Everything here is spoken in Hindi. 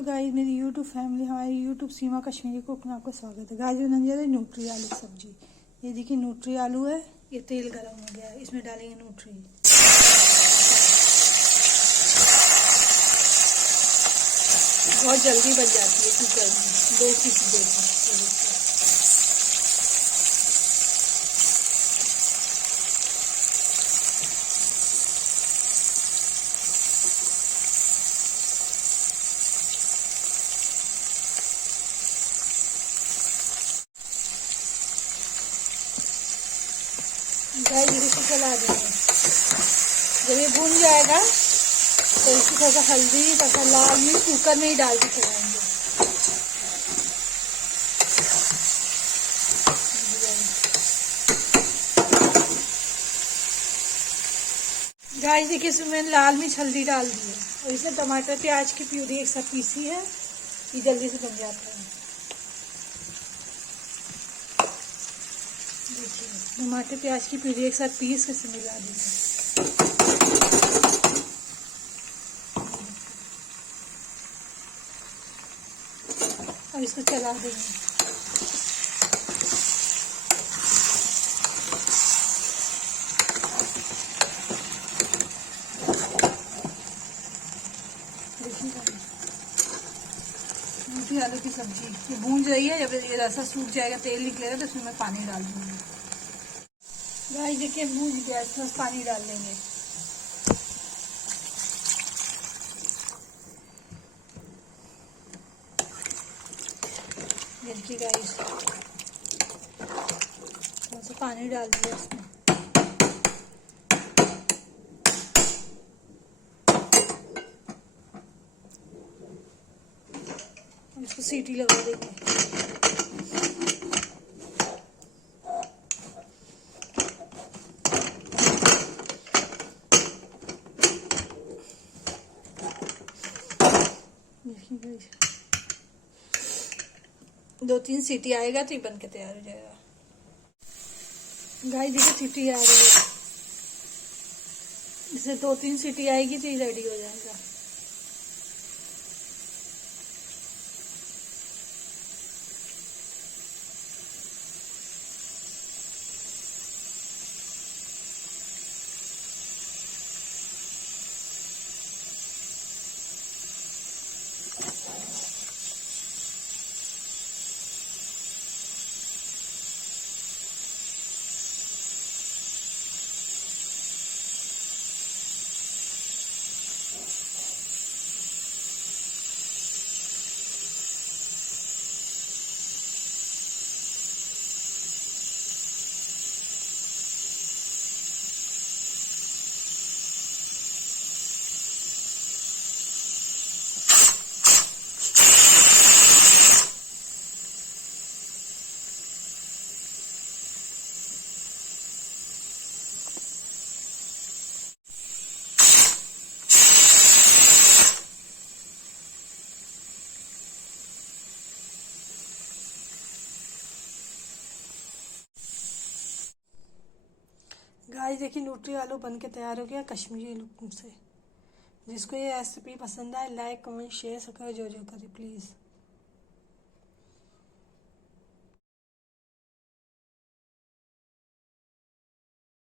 हेलो गाइस, मेरी यूट्यूब फैमिली, हमारी यूट्यूब सीमा कश्मीरी कुक में आपका स्वागत है। गाइस बनाने जा रहे हैं न्यूट्री आलू की सब्जी। ये देखिए न्यूट्री आलू है। ये तेल गरम हो गया है, इसमें डालेंगे न्यूट्री। बहुत जल्दी बन जाती है कुकर में, 2 सीटी देकर। गाइस इसे चला देंगे। जब ये भून जाएगा तो इसकी थोड़ा सा हल्दी, थोड़ा सा लाल मिर्च कुकर में ही डाल के चलाएंगे। गाइस देखिए, इसमें मैंने लाल मिर्च हल्दी डाल दी है और इसमें टमाटर प्याज की प्यूरी एक साथ पीसी है। ये जल्दी से बन जाता है। देखिए टमाटर प्याज की प्यूरी एक साथ पीस के इसमें मिला दी है। और इसको चला देंगे। न्यूट्री आलू की सब्जी ये भून रही है। जब ये रसा सूख जाएगा, तेल निकलेगा तो इसमें मैं पानी डाल दूंगी। गाइस देखिए भून गया, इसमें पानी डाल देंगे। देखिए गाइस थोड़ा सा पानी डाल दिया इसमें। इसको सीटी लगा देंगे। देखिए 2-3 सीटी आएगा तो ये बन के तैयार हो जाएगा। गाइस देखिए सीटी आ रही है। इसे 2-3 सीटी आएगी तो ये रेडी हो जाएगा। गाइस देखिए न्यूट्री आलू बन के तैयार हो गया कश्मीरी लुक से। जिसको ये रेसिपी पसंद आए, लाइक कमेंट शेयर सब्सक्राइब जो करे प्लीज़।